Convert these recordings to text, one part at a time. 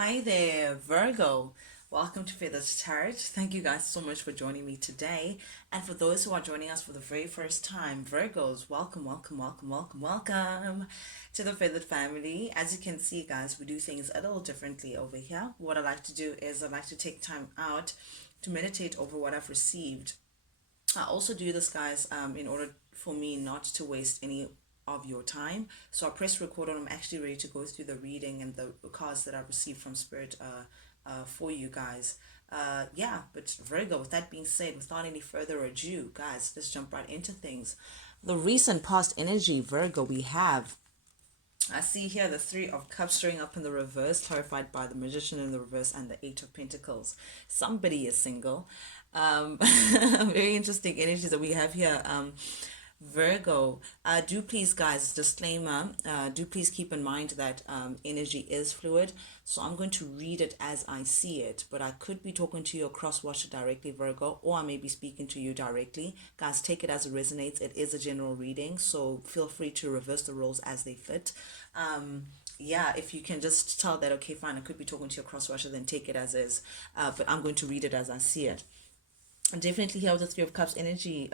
Hi there, Virgo. Welcome to Feathers Tarot. Thank you guys so much for joining me today. And for those who are joining us for the very first time, Virgos, welcome, welcome, welcome, welcome, welcome to the Feathered family. As you can see, guys, we do things a little differently over here. What I like to do is I like to take time out to meditate over what I've received. I also do this, guys, in order for me not to waste any of your time. So I press record and I'm actually ready to go through the reading and the cards that I've received from Spirit for you guys. Yeah, but Virgo, with that being said, without any further ado, guys, let's jump right into things. The recent past energy, Virgo, we have I see here the Three of Cups showing up in the reverse, clarified by the Magician in the reverse and the Eight of Pentacles. Somebody is single. Very interesting energies that we have here. Virgo, do please, guys, disclaimer, do please keep in mind that energy is fluid. So I'm going to read it as I see it, but I could be talking to your cross watcher directly, Virgo, or I may be speaking to you directly. Guys, take it as it resonates. It is a general reading, so feel free to reverse the roles as they fit. Yeah, if you can just tell that, okay, fine, I could be talking to your cross watcher, then take it as is. But I'm going to read it as I see it. And definitely here with the Three of Cups energy,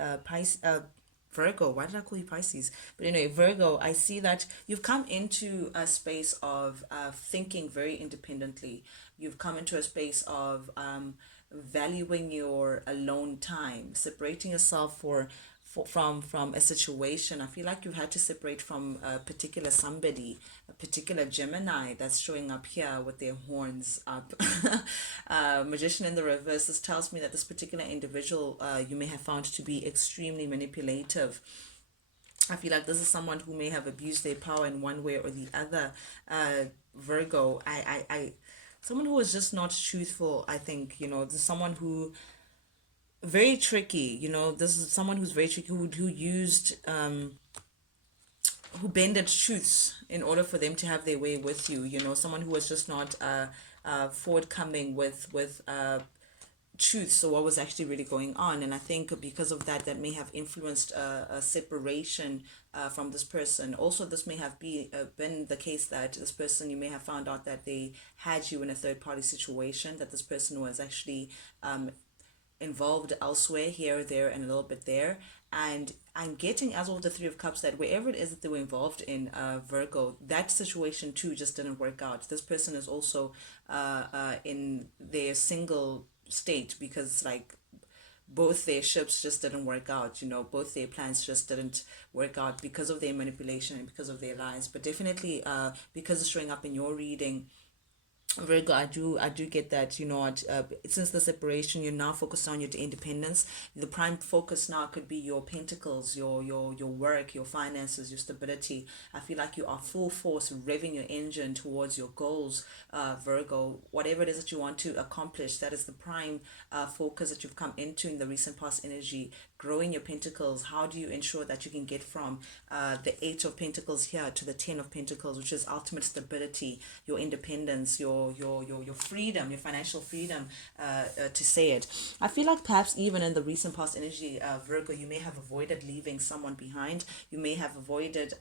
Virgo, why did I call you Pisces? But anyway, Virgo, I see that you've come into a space of thinking very independently. You've come into a space of valuing your alone time, separating yourself from a situation. I feel like you've had to separate from a particular somebody, a particular Gemini that's showing up here with their horns up. Magician in the reverse. This tells me that this particular individual you may have found to be extremely manipulative. I feel like this is someone who may have abused their power in one way or the other. Virgo, someone who was just not truthful. I think, this is someone who very tricky. This is someone who's very tricky, who used who bended truths in order for them to have their way with you. Someone who was just not forthcoming with truth, so what was actually really going on. And I think because of that, that may have influenced a separation from this person. Also, this may have been the case that this person, you may have found out that they had you in a third party situation, that this person was actually involved elsewhere, here, there, and a little bit there. And I'm getting, as well, the Three of Cups, that wherever it is that they were involved in, Virgo, that situation too just didn't work out. This person is also in their single state, because like both their ships just didn't work out. Both their plans just didn't work out because of their manipulation and because of their lies. But definitely, because it's showing up in your reading, Virgo, I do get that. Since the separation, you're now focused on your independence. The prime focus now could be your pentacles, your work, your finances, your stability. I feel like you are full force revving your engine towards your goals, Virgo. Whatever it is that you want to accomplish, that is the prime focus that you've come into in the recent past energy. Growing your pentacles. How do you ensure that you can get from the Eight of Pentacles here to the Ten of Pentacles, which is ultimate stability, your independence, your freedom, your financial freedom, to say it. I feel like perhaps even in the recent past energy, Virgo, you may have avoided leaving someone behind. You may have avoided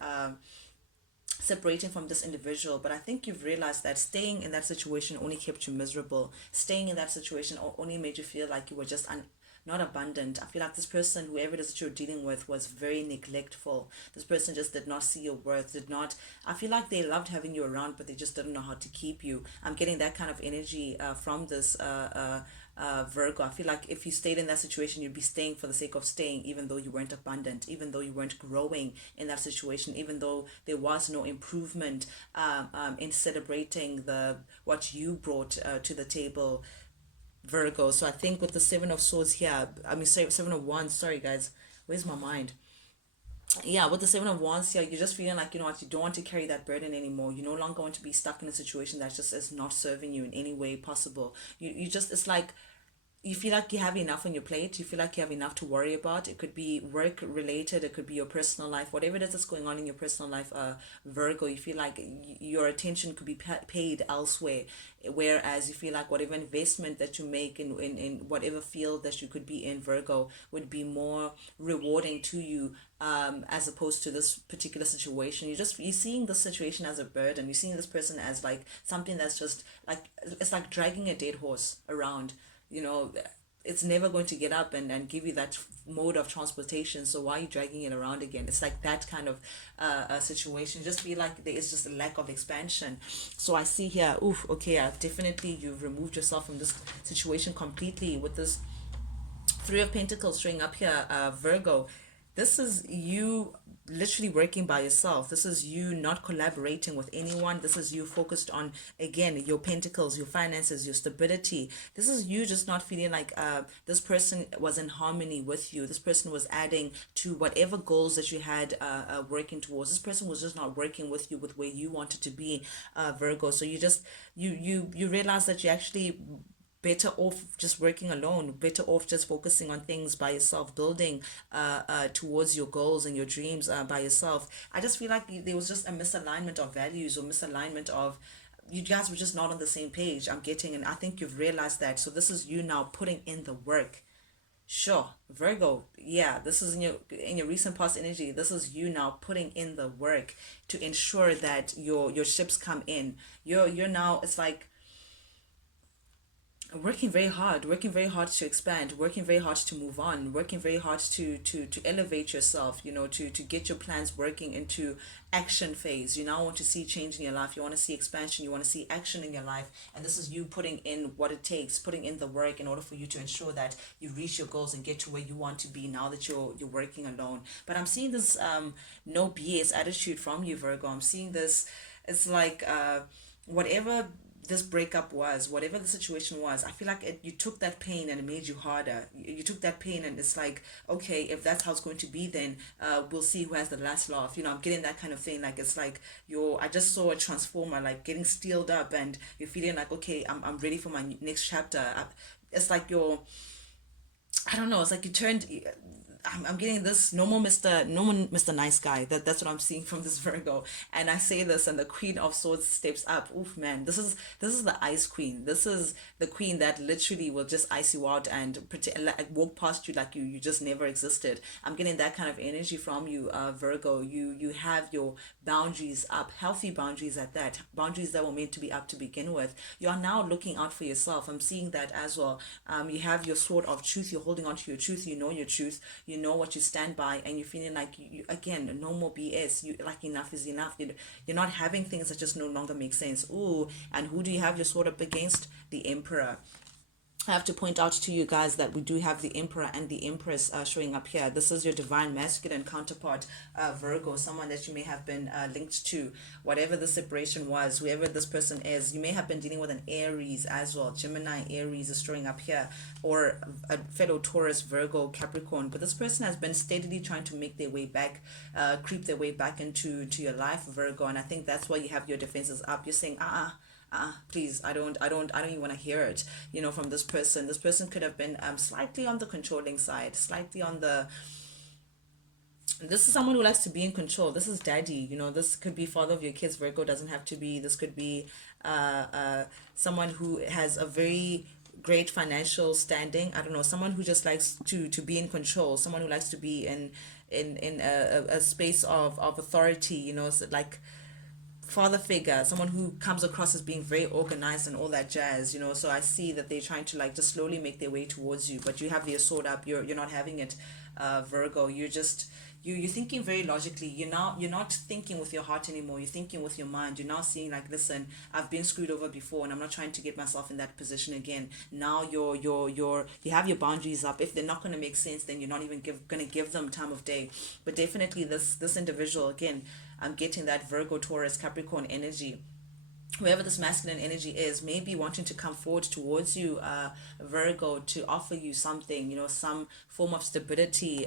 separating from this individual, but I think you've realized that staying in that situation only kept you miserable. Staying in that situation only made you feel like you were just not abundant. I feel like this person, whoever it is that you're dealing with, was very neglectful. This person just did not see your worth, did not, I feel like they loved having you around, but they just didn't know how to keep you. I'm getting that kind of energy from this Virgo. I feel like if you stayed in that situation, you'd be staying for the sake of staying, even though you weren't abundant, even though you weren't growing in that situation, even though there was no improvement in celebrating what you brought to the table, Virgo. So I think with the Seven of Swords here, Seven of Wands, sorry guys, where's my mind? Yeah, with the Seven of Wands here, you're just feeling like, what, you don't want to carry that burden anymore. You no longer want to be stuck in a situation that just is not serving you in any way possible. You just, it's like you feel like you have enough on your plate, you feel like you have enough to worry about. It could be work related, it could be your personal life, whatever it is that's going on in your personal life, Virgo. You feel like your attention could be paid elsewhere, whereas you feel like whatever investment that you make in whatever field that you could be in, Virgo, would be more rewarding to you, as opposed to this particular situation. You're seeing this situation as a burden, you're seeing this person as like something that's just like, it's like dragging a dead horse around, you know. It's never going to get up and give you that mode of transportation, so why are you dragging it around again? It's like that kind of a situation. Just feel like there is just a lack of expansion. So I see here, oof, okay, definitely you've removed yourself from this situation completely with this Three of Pentacles showing up here, Virgo. This is you literally working by yourself. This is you not collaborating with anyone. This is you focused on, again, your pentacles, your finances, your stability. This is you just not feeling like this person was in harmony with you. This person was adding to whatever goals that you had working towards. This person was just not working with you with where you wanted to be, Virgo. So you just, you realize that you actually better off just working alone, better off just focusing on things by yourself, building towards your goals and your dreams by yourself. I just feel like there was just a misalignment of values, or misalignment of, you guys were just not on the same page, I'm getting, and I think you've realized that. So this is you now putting in the work. Sure, Virgo, yeah, this is in your recent past energy. This is you now putting in the work to ensure that your ships come in. You're now, it's like working very hard to expand, working very hard to move on, working very hard to elevate yourself, to get your plans working into action phase. You now want to see change in your life, you want to see expansion, you want to see action in your life, and this is you putting in what it takes, putting in the work in order for you to ensure that you reach your goals and get to where you want to be now that you're working alone. But I'm seeing this no BS attitude from you, Virgo. I'm seeing this, it's like whatever this breakup was, whatever the situation was, I feel like you took that pain and it made you harder. You took that pain and it's like, okay, if that's how it's going to be, then we'll see who has the last laugh. I'm getting that kind of thing. Like, it's like I just saw a transformer like getting steeled up, and you're feeling like, okay, I'm ready for my next chapter. It's like I don't know, it's like you turned, I'm getting this no more Mr. Nice Guy. That's what I'm seeing from this Virgo. And I say this, and the Queen of Swords steps up. Oof, man, this is the Ice Queen. This is the queen that literally will just ice you out and pretend, like, walk past you like you just never existed. I'm getting that kind of energy from you, Virgo. You have your boundaries up, healthy boundaries at that, boundaries that were meant to be up to begin with. You are now looking out for yourself. I'm seeing that as well. You have your sword of truth. You're holding on to your truth. You know your truth. You know what you stand by, and you're feeling like you again, no more BS. You like, enough is enough. You're not having things that just no longer make sense. Ooh, and who do you have your sword up against? The Emperor. I have to point out to you guys that we do have the Emperor and the Empress showing up here. This is your divine masculine counterpart, Virgo, someone that you may have been linked to, whatever the separation was, whoever this person is. You may have been dealing with an Aries as well. Gemini, Aries is showing up here, or a fellow Taurus, Virgo, Capricorn. But this person has been steadily trying to make their way back, creep their way back to your life, Virgo. And I think that's why you have your defenses up. You're saying, please, I don't even want to hear it, from this person. This person could have been slightly on the controlling side, slightly on the, this is someone who likes to be in control. This is daddy, this could be father of your kids, Virgo. Doesn't have to be. This could be someone who has a very great financial standing. I don't know, someone who just likes to be in control, someone who likes to be in a space of authority, so like father figure, someone who comes across as being very organized and all that jazz. So I see that they're trying to like just slowly make their way towards you, but you have your sword up. You're not having it, Virgo. You're just you're thinking very logically. You're not thinking with your heart anymore. You're thinking with your mind. You're now seeing like, listen, I've been screwed over before, and I'm not trying to get myself in that position again. Now you have your boundaries up. If they're not going to make sense, then you're not even going to give them time of day. But definitely this individual, again, I'm getting that Virgo, Taurus, Capricorn energy. Whoever this masculine energy is may be wanting to come forward towards you, Virgo, to offer you something, some form of stability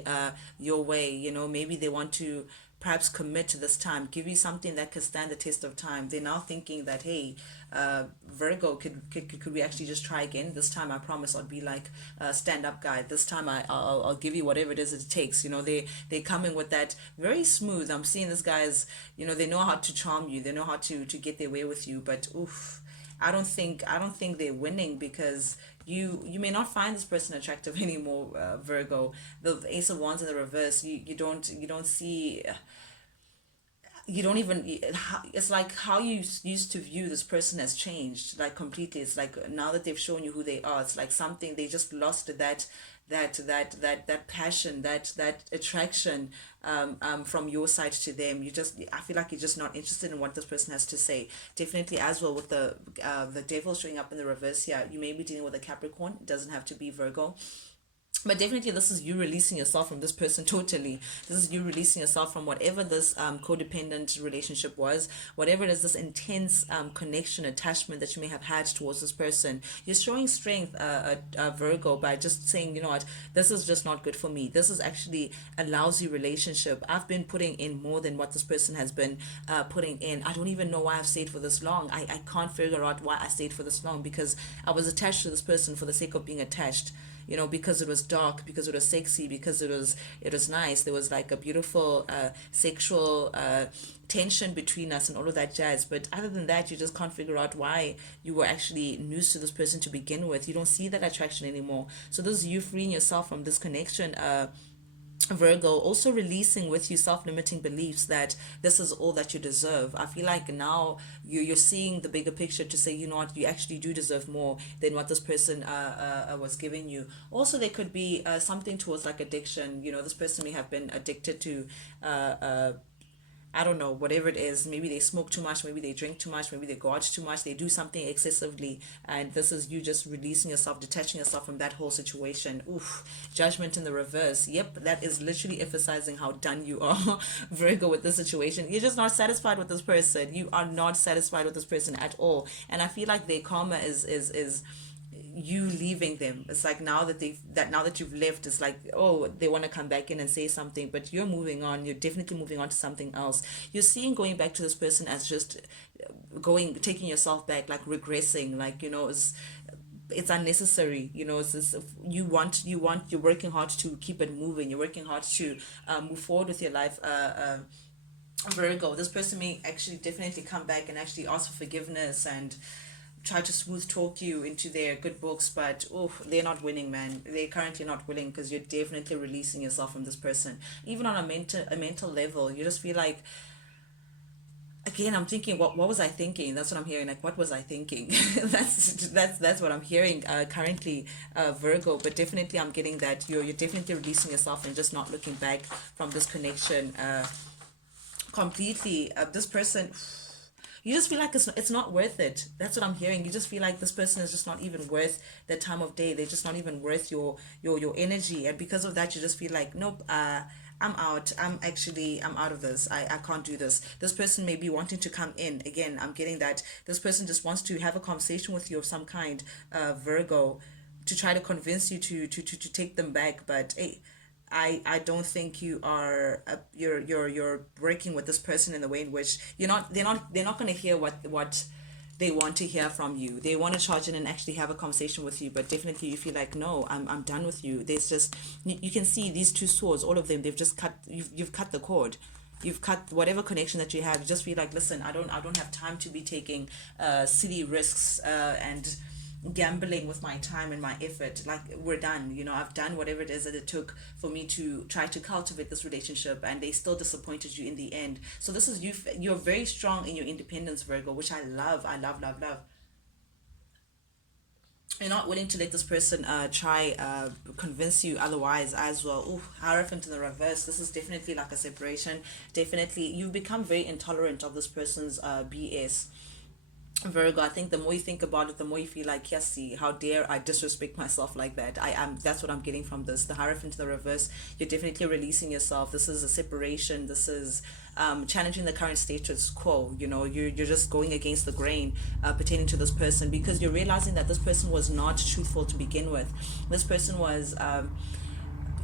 your way. Maybe they want to perhaps commit to this time, give you something that could stand the test of time. They're now thinking that, hey, Virgo, could we actually just try again? This time I promise I'll be like a stand up guy. This time I'll give you whatever it is it takes. They come in with that very smooth. I'm seeing this guys, they know how to charm you. They know how to get their way with you. But oof, I don't think they're winning because you may not find this person attractive anymore, Virgo. The Ace of Wands in the reverse, you don't see, you don't even, it's like how you used to view this person has changed like completely. It's like now that they've shown you who they are, it's like something they just lost that passion, that attraction, from your side to them. I feel like you're just not interested in what this person has to say. Definitely as well with the devil showing up in the reverse here. You may be dealing with a Capricorn. It doesn't have to be Virgo, but definitely this is you releasing yourself from this person totally. This is you releasing yourself from whatever this codependent relationship was, whatever it is, this intense connection, attachment that you may have had towards this person. You're showing strength, Virgo, by just saying, you know what, this is just not good for me. This is actually a lousy relationship. I've been putting in more than what this person has been putting in. I don't even know why I've stayed for this long. I can't figure out why I stayed for this long, because I was attached to this person for the sake of being attached, because it was dark, because it was sexy, because it was nice. There was like a beautiful sexual tension between us and all of that jazz. But other than that, you just can't figure out why you were actually news to this person to begin with. You don't see that attraction anymore. So this is you freeing yourself from this connection, Virgo, also releasing with you self-limiting beliefs that this is all that you deserve. I feel like now you're seeing the bigger picture to say, you know what, you actually do deserve more than what this person was giving you. Also, there could be something towards like addiction. This person may have been addicted to I don't know, whatever it is. Maybe they smoke too much, maybe they drink too much, maybe they go out too much, they do something excessively, and this is you just releasing yourself, detaching yourself from that whole situation. Oof, judgment in the reverse. Yep, that is literally emphasizing how done you are, Virgo, with this situation. You're just not satisfied with this person. You are not satisfied with this person at all. And I feel like their karma is you leaving them. It's like now that you've left, it's like, oh, they want to come back in and say something, but you're moving on. You're definitely moving on to something else. You're seeing going back to this person as just taking yourself back, like regressing, like, it's unnecessary. You're working hard to keep it moving. You're working hard to move forward with your life, Virgo. This person may actually definitely come back and actually ask for forgiveness and try to smooth talk you into their good books, but oh, they're not winning, man. They're currently not winning, because you're definitely releasing yourself from this person. Even on a mental level, you just feel like, again, I'm thinking, what was I thinking? That's what I'm hearing. Like, what was I thinking? That's what I'm hearing currently, Virgo. But definitely, I'm getting that you're definitely releasing yourself and just not looking back from this connection completely. This person, you just feel like it's not worth it. That's what I'm hearing. You just feel like this person is just not even worth the time of day. They're just not even worth your energy, and because of that, you just feel like, nope. I'm out. I'm out of this. I can't do this. This person may be wanting to come in. Again, I'm getting that this person just wants to have a conversation with you of some kind, Virgo, to try to convince you to take them back. But hey, I don't think you are you're working with this person in the way in which they're not going to hear what they want to hear from you. They want to charge in and actually have a conversation with you, but definitely you feel like, no, I'm done with you. There's just, you can see these two swords, all of them, they've just cut, you've cut the cord. You've cut whatever connection that you have. You just feel like, listen, I don't have time to be taking silly risks and gambling with my time and my effort. Like, we're done. I've done whatever it is that it took for me to try to cultivate this relationship, and they still disappointed you in the end. So this is you're very strong in your independence, Virgo, which I love. I love. You're not willing to let this person try convince you otherwise as well. Ooh, Hierophant in the reverse. This is definitely like a separation. Definitely you've become very intolerant of this person's BS, Virgo. I think the more you think about it, the more you feel like, yes, see, how dare I disrespect myself like that. I am. That's what I'm getting from this. The Hierophant to the reverse. You're definitely releasing yourself. This is a separation. This is challenging the current status quo. You're just going against the grain pertaining to this person, because you're realizing that this person was not truthful to begin with. This person was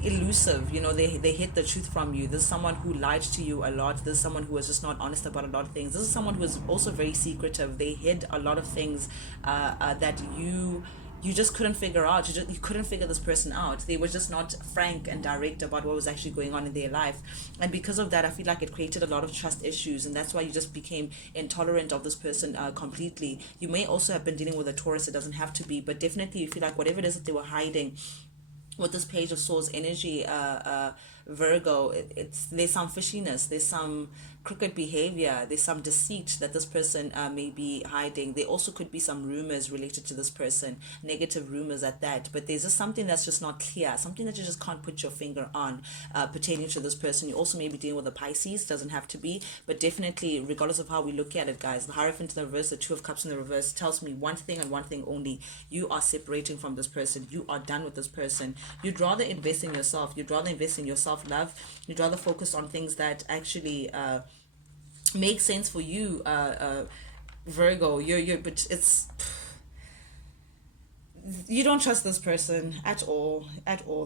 elusive. They hid the truth from you. This is someone who lied to you a lot. This is someone who was just not honest about a lot of things. This is someone who is also very secretive. They hid a lot of things that you just couldn't figure out. You couldn't figure this person out. They were just not frank and direct about what was actually going on in their life, and because of that, I feel like it created a lot of trust issues, and that's why you just became intolerant of this person completely. You may also have been dealing with a Taurus. It doesn't have to be, but definitely you feel like whatever it is that they were hiding with this page of swords energy, Virgo, it's there's some fishiness, there's some crooked behavior, there's some deceit that this person may be hiding. There also could be some rumors related to this person, negative rumors at that, but there's just something that's just not clear, something that you just can't put your finger on pertaining to this person. You also may be dealing with a Pisces, doesn't have to be, but definitely regardless of how we look at it, guys, the Hierophant in the reverse, the Two of Cups in the reverse tells me one thing and one thing only: you are separating from this person. You are done with this person. You'd rather invest in yourself. You'd rather invest in your self-love. You'd rather focus on things that actually make sense for you, Virgo. But it's, you don't trust this person at all.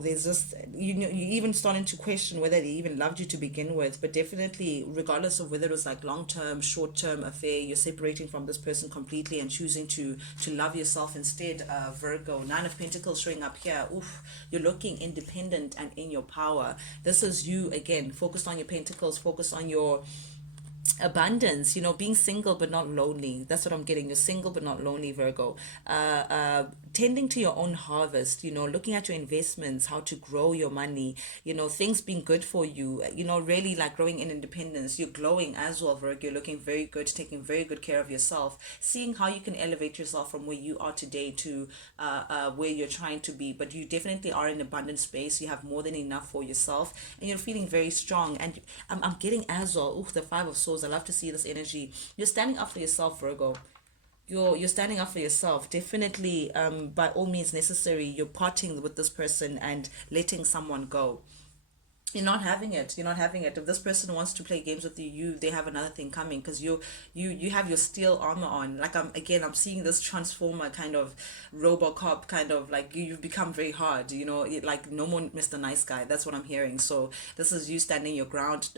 There's just, you even starting to question whether they even loved you to begin with. But definitely, regardless of whether it was like long-term, short-term affair, you're separating from this person completely and choosing to love yourself instead. Virgo, Nine of Pentacles showing up here. Oof, you're looking independent and in your power. This is you again, focused on your pentacles, focused on your abundance, being single but not lonely. That's what I'm getting. You're single but not lonely, Virgo. Tending to your own harvest, looking at your investments, how to grow your money, things being good for you, really like growing in independence. You're glowing as well, Virgo. You're looking very good, taking very good care of yourself, seeing how you can elevate yourself from where you are today to where you're trying to be. But you definitely are in abundant space. You have more than enough for yourself, and you're feeling very strong. And I'm getting as well, the Five of Swords. I love to see this energy. You're standing up for yourself, Virgo. You're standing up for yourself. Definitely, by all means necessary, you're parting with this person and letting someone go. You're not having it. If this person wants to play games with they have another thing coming, because you have your steel armor on. Like, I'm seeing this transformer kind of RoboCop kind of, like, you've become very hard, like no more Mr. Nice Guy. That's what I'm hearing. So this is you standing your ground,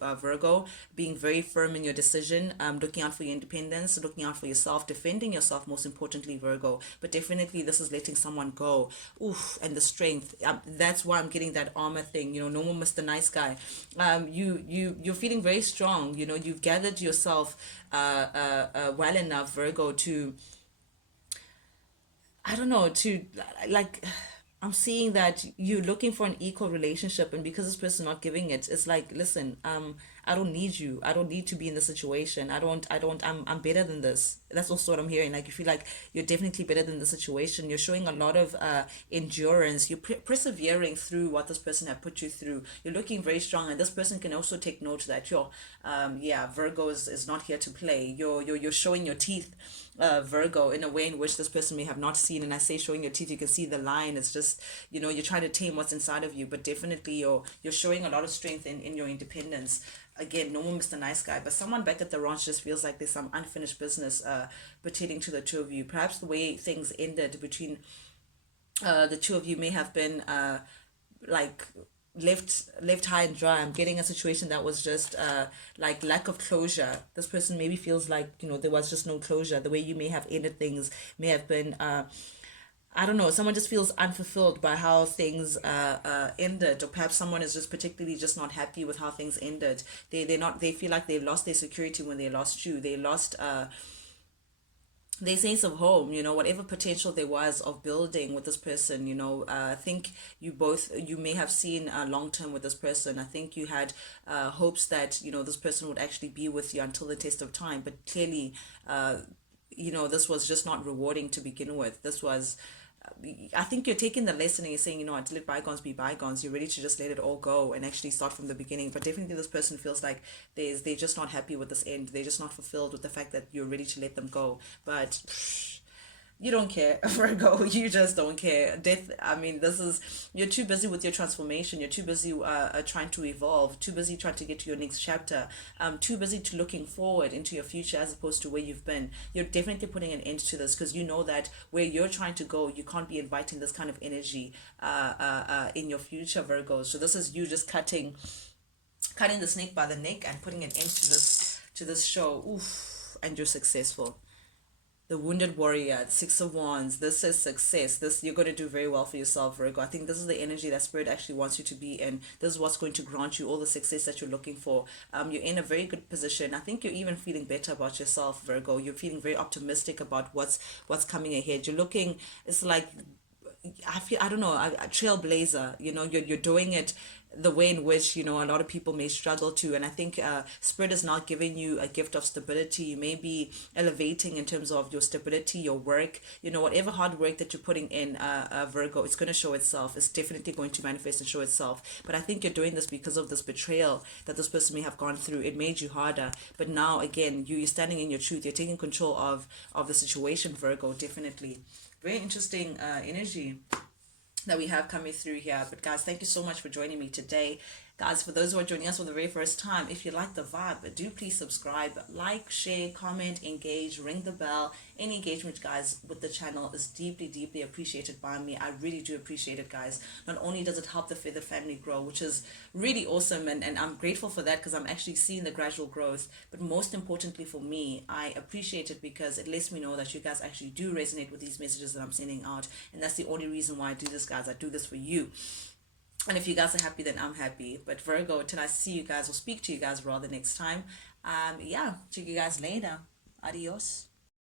Virgo, being very firm in your decision, looking out for your independence, looking out for yourself, defending yourself, most importantly, Virgo. But definitely this is letting someone go. Oof, and the strength, that's why I'm getting that armor thing. No more Mr. Nice Guy. You're feeling very strong. You've gathered yourself well enough, Virgo, to, I don't know, to, like, I'm seeing that you're looking for an equal relationship, and because this person not giving it, it's like, listen, I don't need you. I don't need to be in this situation. I'm better than this. That's also what I'm hearing. Like, you feel like you're definitely better than the situation. You're showing a lot of endurance. You're persevering through what this person had put you through. You're looking very strong, and this person can also take note that yeah, Virgo is not here to play. You're showing your teeth, Virgo, in a way in which this person may have not seen. And I say showing your teeth, you can see the line. It's just, you're trying to tame what's inside of you, but definitely you're showing a lot of strength in your independence. Again, no more Mr. Nice Guy, but someone back at the ranch just feels like there's some unfinished business pertaining to the two of you. Perhaps the way things ended between the two of you may have been like left high and dry. I'm getting a situation that was just like lack of closure. This person maybe feels like, there was just no closure. The way you may have ended things may have been I don't know, someone just feels unfulfilled by how things ended, or perhaps someone is just particularly just not happy with how things ended. They feel like they've lost their security when they lost you. They lost their sense of home, whatever potential there was of building with this person. I think you may have seen long term with this person. I think you had hopes that, this person would actually be with you until the test of time, but clearly, this was just not rewarding to begin with. This was, I think you're taking the lesson and you're saying, to let bygones be bygones. You're ready to just let it all go and actually start from the beginning. But definitely this person feels like they're just not happy with this end. They're just not fulfilled with the fact that you're ready to let them go. But You don't care, Virgo. You just don't care. Death. I mean, this is you're too busy with your transformation. You're too busy trying to evolve. Too busy trying to get to your next chapter. Too busy to looking forward into your future as opposed to where you've been. You're definitely putting an end to this because you know that where you're trying to go, you can't be inviting this kind of energy in your future, Virgo. So this is you just cutting the snake by the neck and putting an end to this show. Oof, and you're successful. The wounded warrior, the Six of Wands. This is success. This you're going to do very well for yourself, Virgo. I think this is the energy that Spirit actually wants you to be in. This is what's going to grant you all the success that you're looking for. You're in a very good position. I think you're even feeling better about yourself, Virgo. You're feeling very optimistic about what's coming ahead. You're looking. It's like I feel I don't know a trailblazer. You know, you're doing it the way in which a lot of people may struggle to, and I think Spirit is not giving you a gift of stability. You may be elevating in terms of your stability, your work. Whatever hard work that you're putting in, Virgo, it's going to show itself. It's definitely going to manifest and show itself. But I think you're doing this because of this betrayal that this person may have gone through. It made you harder, but now again you're standing in your truth. You're taking control of the situation, Virgo. Definitely very interesting energy that we have coming through here. But guys, thank you so much for joining me today. Guys, for those who are joining us for the very first time, if you like the vibe, do please subscribe, like, share, comment, engage, ring the bell. Any engagement, guys, with the channel is deeply, deeply appreciated by me. I really do appreciate it, guys. Not only does it help the Feather family grow, which is really awesome, and I'm grateful for that because I'm actually seeing the gradual growth, but most importantly for me, I appreciate it because it lets me know that you guys actually do resonate with these messages that I'm sending out, and that's the only reason why I do this, guys. I do this for you. And if you guys are happy, then I'm happy. But Virgo, till I see you guys or speak to you guys rather next time, yeah, check you guys later. Adios.